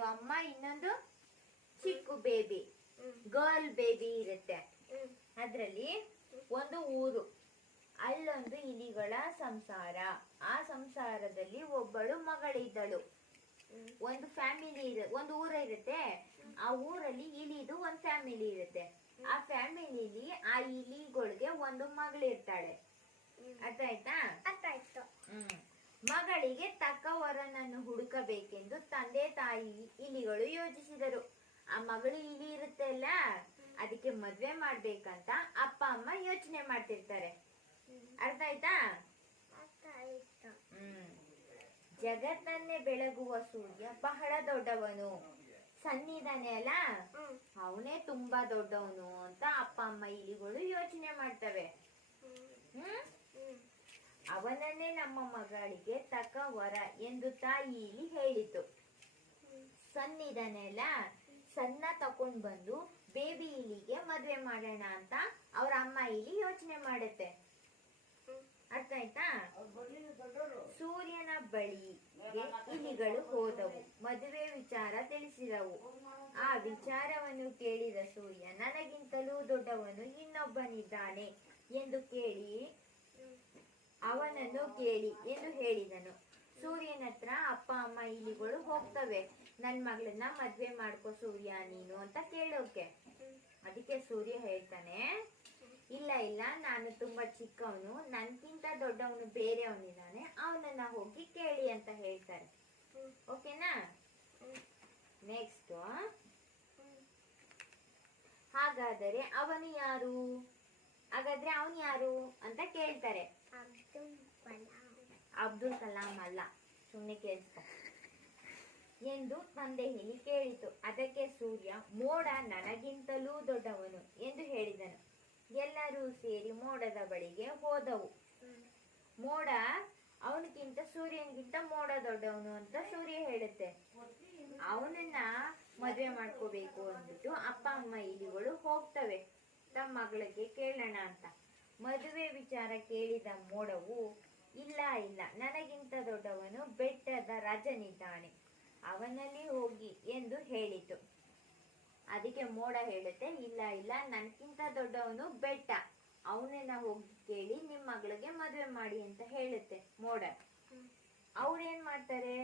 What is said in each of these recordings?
ಒಂದು ಅಮ್ಮ, ಇನ್ನೊಂದು ಚಿಕ್ಕ ಬೇಬಿ, ಗರ್ಲ್ ಬೇಬಿ ಇರುತ್ತೆ. ಅದ್ರಲ್ಲಿ ಒಂದು ಊರು, ಅಲ್ಲೊಂದು ಇಲಿಗಳ ಸಂಸಾರ. ಆ ಸಂಸಾರದಲ್ಲಿ ಒಬ್ಬಳು ಮಗಳಿದ್ದಳು. ಒಂದು ಫ್ಯಾಮಿಲಿ ಒಂದು ಊರ ಇರುತ್ತೆ. ಆ ಊರಲ್ಲಿ ಇಲಿದು ಒಂದು ಫ್ಯಾಮಿಲಿ ಇರುತ್ತೆ. ಆ ಫ್ಯಾಮಿಲಿಲಿ ಆ ಇಲಿಗಳಿಗೆ ಒಂದು ಮಗಳಿರ್ತಾಳೆ. ಅರ್ಥ ಆಯ್ತಾ? ಅರ್ಥ ಆಯ್ತು. ಮಗಳಿಗೆ ತಕ್ಕ ವರನನ್ನು ಹುಡುಕಬೇಕೆಂದು ತಂದೆ ತಾಯಿ ಇಲಿಗಳು ಯೋಚಿಸಿದರು. ಆ ಮಗಳು ಇಲಿ ಇರುತ್ತೆ ಅಲ್ಲ, ಅದಕ್ಕೆ ಮದ್ವೆ ಮಾಡ್ಬೇಕಂತ ಅಪ್ಪ ಅಮ್ಮ ಯೋಚನೆ ಮಾಡ್ತಿರ್ತಾರೆ. ಅರ್ಥ ಆಯ್ತಾ? ಅರ್ಥ ಆಯ್ತು. ಜಗತ್ತನ್ನೇ ಬೆಳಗುವ ಸೂರ್ಯ ಬಹಳ ದೊಡ್ಡವನು. ಸನ್ನಿಧಾನೆ ಅಲ್ಲ, ಅವನೇ ತುಂಬಾ ದೊಡ್ಡವನು ಅಂತ ಅಪ್ಪ ಅಮ್ಮ ಇಲಿಗಳು ಯೋಚನೆ ಮಾಡ್ತವೆ. ಅವನನ್ನೇ ನಮ್ಮ ಮಗಳಿಗೆ ತಕ್ಕ ವರ ಎಂದು ತಾಯಿ ಇಲಿ ಹೇಳಿತು. ಸನ್ನಿಧಾನೆ ಅಲ್ಲ, ಸಣ್ಣ ತಕೊಂಡ್ ಬಂದು ಬೇಬಿ ಇಲಿಗೆ ಮದ್ವೆ ಮಾಡೋಣ ಅಂತ ಅವ್ರ ಅಮ್ಮ ಇಲಿ ಯೋಚನೆ ಮಾಡುತ್ತೆ. ಅರ್ಥ ಆಯ್ತಾ? ಸೂರ್ಯನ ಬಳಿಗೆ ಇಲಿಗಳು ಹೋದವು, ಮದುವೆ ವಿಚಾರ ತಿಳಿಸಿದವು. ಆ ವಿಚಾರವನ್ನು ಕೇಳಿದ ಸೂರ್ಯ, ನನಗಿಂತಲೂ ದೊಡ್ಡವನು ಇನ್ನೊಬ್ಬನಿದ್ದಾನೆ ಎಂದು ಅವನನ್ನು ಕೇಳಿ ಎಂದು ಹೇಳಿದನು. ಸೂರ್ಯನ ಹತ್ರ ಅಪ್ಪ ಅಮ್ಮ ಇಲಿಗಳು ಹೋಗ್ತವೆ, ನನ್ ಮಗಳನ್ನ ಮದ್ವೆ ಮಾಡ್ಕೋ ಸೂರ್ಯ ನೀನು ಅಂತ ಕೇಳೋಕೆ. ಅದಕ್ಕೆ ಸೂರ್ಯ ಹೇಳ್ತಾನೆ, ಇಲ್ಲ ಇಲ್ಲ, ನಾನು ತುಂಬಾ ಚಿಕ್ಕವನು, ನನ್ಗಿಂತ ದೊಡ್ಡವನು ಬೇರೆಯವನಿದ್ದಾನೆ, ಅವನನ್ನ ಹೋಗಿ ಕೇಳಿ ಅಂತ ಹೇಳ್ತಾರೆ. ಓಕೆನಾ? ನೆಕ್ಸ್ಟ್, ಹಾಗಾದರೆ ಅವನು ಯಾರು? ಹಾಗಾದ್ರೆ ಅವನು ಯಾರು ಅಂತ ಕೇಳ್ತಾರೆ. ಅಬ್ದುಲ್ ಕಲಾಂ ಅಲ್ಲ, ಸುಮ್ಮನೆ ಕೇಳಿಸ್ಕೊ ಎಂದು ತಂದೆ ಹೇಳಿ ಕೇಳಿತು. ಅದಕ್ಕೆ ಸೂರ್ಯ, ಮೋಡ ನನಗಿಂತಲೂ ದೊಡ್ಡವನು ಎಂದು ಹೇಳಿದನು. ಎಲ್ಲರೂ ಸೇರಿ ಮೋಡದ ಬಳಿಗೆ ಹೋದವು. ಮೋಡ ಅವನಿಗಿಂತ ಸೂರ್ಯನಿಗಿಂತ ಮೋಡ ದೊಡ್ಡವನು ಅಂತ ಸೂರ್ಯ ಹೇಳುತ್ತೆ. ಅವನನ್ನ ಮದ್ವೆ ಮಾಡ್ಕೋಬೇಕು ಅಂದ್ಬಿಟ್ಟು ಅಪ್ಪ ಅಮ್ಮ ಇಲಿಗಳು ಹೋಗ್ತವೆ ತಮ್ಮ ಮಗಳಿಗೆ ಕೇಳೋಣ ಅಂತ. ಮದುವೆ ವಿಚಾರ ಕೇಳಿದ ಮೋಡವು, ಇಲ್ಲ ಇಲ್ಲ, ನನಗಿಂತ ದೊಡ್ಡವನು ಬೆಟ್ಟದ ರಾಜನಿದ್ದಾನೆ, ಅವನಲ್ಲಿ ಹೋಗಿ ಎಂದು ಹೇಳಿತು. ಅದಕ್ಕೆ ಮೋಡ ಹೇಳುತ್ತೆ, ಇಲ್ಲ ಇಲ್ಲ, ನನ್ಗಿಂತ ದೊಡ್ಡವನು ಬೆಟ್ಟ, ಅವನನ್ನ ಹೋಗಿ ಕೇಳಿ ನಿಮ್ ಮಗಳಿಗೆ ಮದುವೆ ಮಾಡಿ ಅಂತ ಹೇಳುತ್ತೆ ಮೋಡ. ಅವ್ರೇನ್ ಮಾಡ್ತಾರೆ,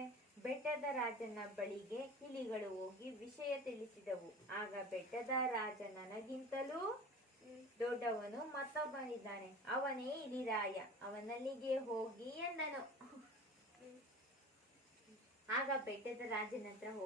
ಬೆಟ್ಟದ ರಾಜನ ಬಳಿಗೆ ಇಲಿಗಳು ಹೋಗಿ ವಿಷಯ ತಿಳಿಸಿದವು. ಆಗ ಬೆಟ್ಟದ ರಾಜ, ನನಗಿಂತಲೂ ದೊಡ್ಡವನು ಮತ್ತೊಬ್ಬನಿದ್ದಾನೆ, ಅವನೇ ಇಲಿರಾಯ, ಅವನಲ್ಲಿಗೆ ಹೋಗಿ ಎಂದನು. ಆಗ ಬೆಟ್ಟದ ರಾಜನ ಹತ್ರ ಹೋಗಿ